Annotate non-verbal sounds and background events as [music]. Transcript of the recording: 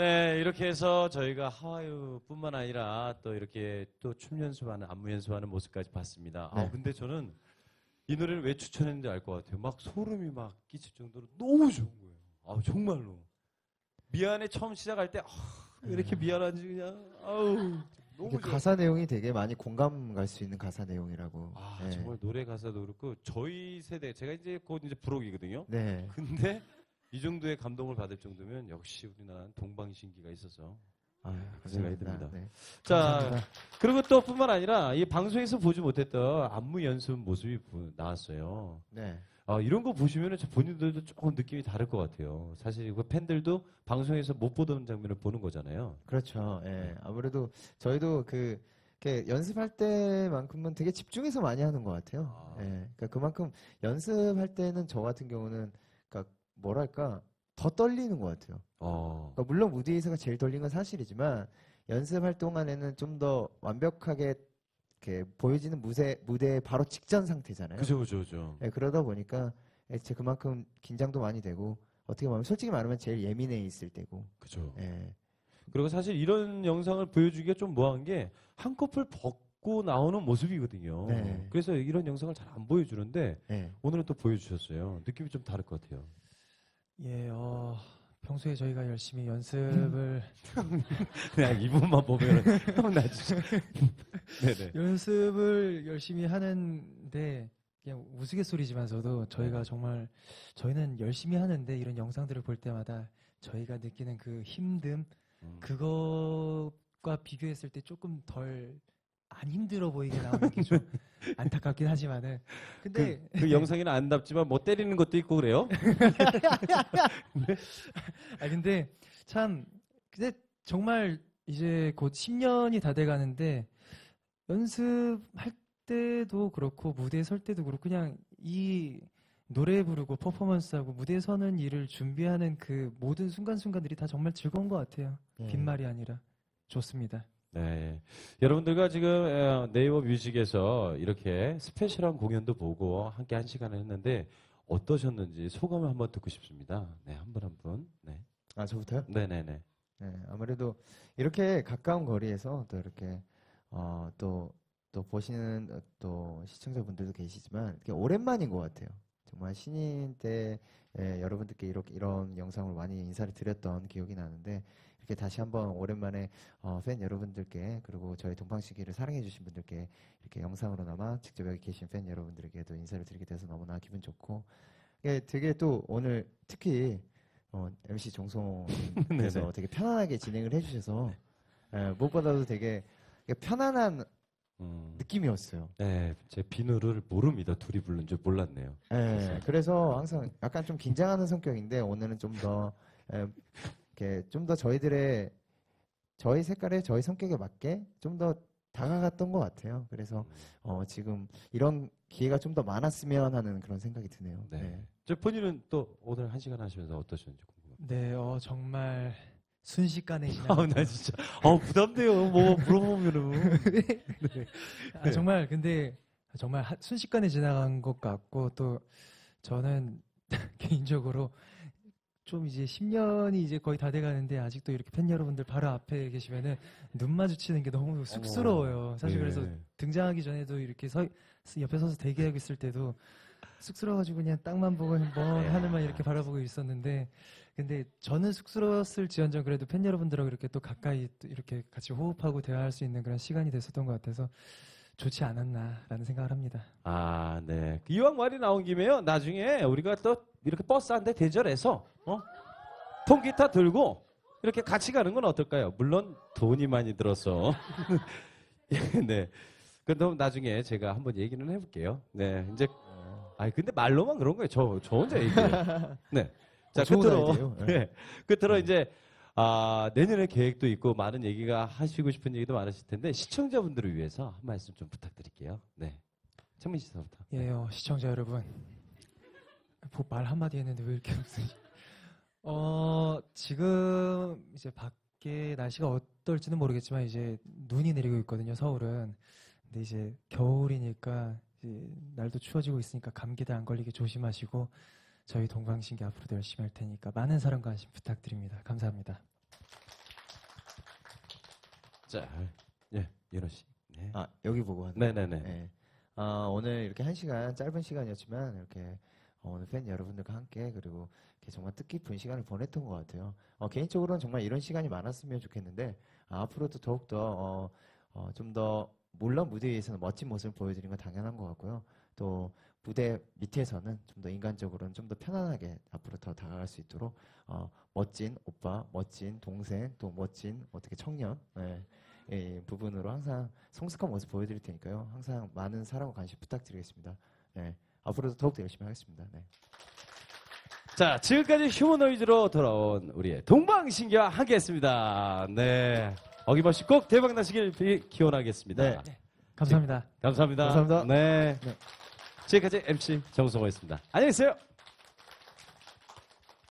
네, 이렇게 해서 저희가 하와이뿐만 아니라 또 이렇게 또 춤 연습하는 안무 연습하는 모습까지 봤습니다. 아, 네. 근데 저는 이 노래를 왜 추천했는지 알 것 같아요. 막 소름이 막 끼칠 정도로 너무 좋은 거예요. 아, 정말로. 미안해 처음 시작할 때 아, 왜 이렇게 미안한지 그냥 아우 너무. 가사 내용이 되게 많이 공감 갈 수 있는 가사 내용이라고. 아, 네. 정말 노래 가사도 그렇고 저희 세대 제가 이제 곧 이제 부록이거든요. 네. 근데 이 정도의 감동을 받을 정도면 역시 우리나라는 동방신기가 있어서 아, 생각이. 듭니다. 네. 자, 감사합니다. 그리고 또 뿐만 아니라 이 방송에서 보지 못했던 안무 연습 모습이 보- 나왔어요. 네. 아, 이런 거 보시면 본인들도 조금 느낌이 다를 것 같아요. 사실 이거 팬들도 방송에서 못 보던 장면을 보는 거잖아요. 그렇죠. 예. 아무래도 저희도 그 이렇게 연습할 때만큼은 되게 집중해서 많이 하는 것 같아요. 아. 예. 그러니까 그만큼 연습할 때는 저 같은 경우는 그러니까 뭐랄까 더 떨리는 것 같아요. 어, 그러니까 물론 무대에서가 제일 떨린 건 사실이지만 연습할 동안에는 좀 더 완벽하게 이렇게 보여지는 무대 무대 바로 직전 상태잖아요. 그죠, 그죠, 그죠. 예, 그러다 보니까 제 그만큼 긴장도 많이 되고 어떻게 보면 솔직히 말하면 제일 예민해 있을 때고. 그죠. 예. 그리고 사실 이런 영상을 보여주기가 좀 뭐한 게 한꺼풀 벗고 나오는 모습이거든요. 네. 그래서 이런 영상을 잘 안 보여주는데 예. 오늘은 또 보여주셨어요. 느낌이 좀 다를 것 같아요. 예, 어, 평소에 저희가 열심히 연습을 [laughs] 그냥 이분만 보면은 나 진짜. 네네. 연습을 열심히 하는데 그냥 우스갯소리지만서도 저희가 정말 저희는 열심히 하는데 이런 영상들을 볼 때마다 저희가 느끼는 그 힘듦 음. 그것과 비교했을 때 조금 덜 안 힘들어 보이게 나오는 게 좀 [laughs] 안타깝긴 하지만은 근데 그, 그 영상에는 안 답지만 뭐 때리는 것도 있고 그래요? [laughs] 아 근데 참 근데 정말 이제 곧 10년이 다 돼가는데 연습할 때도 그렇고 무대에 설 때도 그렇고 그냥 이 노래 부르고 퍼포먼스하고 무대에 서는 일을 준비하는 그 모든 순간순간들이 다 정말 즐거운 것 같아요. 예. 빈말이 아니라 좋습니다. 네. 여러분들과 지금 어, 네이버 뮤직에서 이렇게 스페셜한 공연도 보고 함께 한 시간을 했는데 어떠셨는지 소감을 한번 듣고 싶습니다. 네, 한 분 한 분. 네. 아, 저부터요? 네네네. 네, 아무래도 이렇게 가까운 거리에서 또 이렇게 어, 또, 또 보시는 어, 또 시청자분들도 계시지만 이렇게 오랜만인 것 같아요. 정말 신인 때 예, 여러분들께 이렇게 이런 영상을 많이 인사를 드렸던 기억이 나는데 이렇게 다시 한번 오랜만에 어, 팬 여러분들께 그리고 저희 동방시기를 사랑해주신 분들께 이렇게 영상으로나마 직접 여기 계신 팬 여러분들에게도 인사를 드리게 돼서 너무나 기분 좋고 예, 되게 또 오늘 특히 어, MC 종송님께서 네네. 되게 편안하게 진행을 해주셔서 예, 무엇보다도 되게 편안한 음, 느낌이었어요. 네, 제 비누를 모릅니다. 둘이 부른 줄 몰랐네요. 예, 그래서 항상 약간 좀 긴장하는 성격인데 오늘은 좀 더 이렇게 좀 더 저희들의 저희 색깔에 저희 성격에 맞게 좀 더 다가갔던 것 같아요. 그래서 어, 지금 이런 기회가 좀 더 많았으면 하는 그런 생각이 드네요. 네. 네. 저 본인은 또 오늘 한 시간 하시면서 어떠셨는지 궁금합니다. 네, 어, 정말 순식간에 아, 지나간 나 진짜, 어, 부담돼요. 뭐, 물어보면은. [laughs] 아, 정말 근데 정말 하- 순식간에 지나간 것 같고 또 저는 [laughs] 개인적으로 좀 이제 10년이 이제 거의 다 돼가는데 아직도 이렇게 팬 여러분들 바로 앞에 계시면은 눈 마주치는 게 너무 쑥스러워요. 사실 예. 그래서 등장하기 전에도 이렇게 서 옆에 서서 대기하고 있을 때도 쑥스러워가지고 그냥 땅만 보고 먼 하늘만 이렇게 바라보고 있었는데 근데 저는 쑥스러웠을지언정 그래도 팬 여러분들하고 이렇게 또 가까이 또 이렇게 같이 호흡하고 대화할 수 있는 그런 시간이 됐었던 것 같아서 좋지 않았나라는 생각을 합니다. 아, 네. 이왕 말이 나온 김에요. 나중에 우리가 또 이렇게 버스 한 대 대절해서, 어? 통기타 들고 이렇게 같이 가는 건 어떨까요? 물론 돈이 많이 들어서. [laughs] 네. 그럼 나중에 제가 한번 얘기는 해볼게요. 네. 이제, 아니, 근데 말로만 그런 거예요. 저, 저 혼자 얘기해요. [laughs] 네. 자, 어, 좋은 끝으로. 네. 네. 끝으로 이제, 아, 내년에 계획도 있고 많은 얘기가 하시고 싶은 얘기도 많으실 텐데 시청자분들을 위해서 한 말씀 좀 부탁드릴게요. 네. 창민 씨부터. 예, 어, 시청자 여러분. 뭐 말 한마디 했는데 왜 이렇게 웃으시 어, 지금 이제 밖에 날씨가 어떨지는 모르겠지만 이제 눈이 내리고 있거든요, 서울은. 근데 이제 겨울이니까 날도 추워지고 있으니까 감기도 안 걸리게 조심하시고 저희 동방신기 앞으로도 열심히 할 테니까 많은 사랑과 관심 부탁드립니다. 감사합니다. 자, 예, 윤호 씨. 네. 아 여기 보고 하는. 네네네. 네. 아, 오늘 이렇게 한 시간 짧은 시간이었지만 이렇게 어, 오늘 팬 여러분들과 함께 그리고 이렇게 정말 뜻깊은 시간을 보냈던 것 같아요. 어, 개인적으로는 정말 이런 시간이 많았으면 좋겠는데 아, 앞으로도 더욱더 어, 어, 좀더 물론 무대 위에서는 멋진 모습을 보여드리는 건 당연한 것 같고요. 또 무대 밑에서는 좀 더 인간적으로는 좀 더 편안하게 앞으로 더 다가갈 수 있도록 어, 멋진 오빠, 멋진 동생, 또 멋진 어떻게 청년 네, 이 부분으로 항상 성숙한 모습 보여드릴 테니까요. 항상 많은 사랑과 관심 부탁드리겠습니다. 네, 앞으로도 더욱더 열심히 하겠습니다. 네. 자, 지금까지 휴머노이즈로 돌아온 우리의 동방신기와 함께했습니다. 네, 어김없이 꼭 대박 나시길 비- 기원하겠습니다. 네. 감사합니다. 감사합니다. 감사합니다. 네. 네. 지금까지 MC 정성호였습니다. 안녕히 계세요.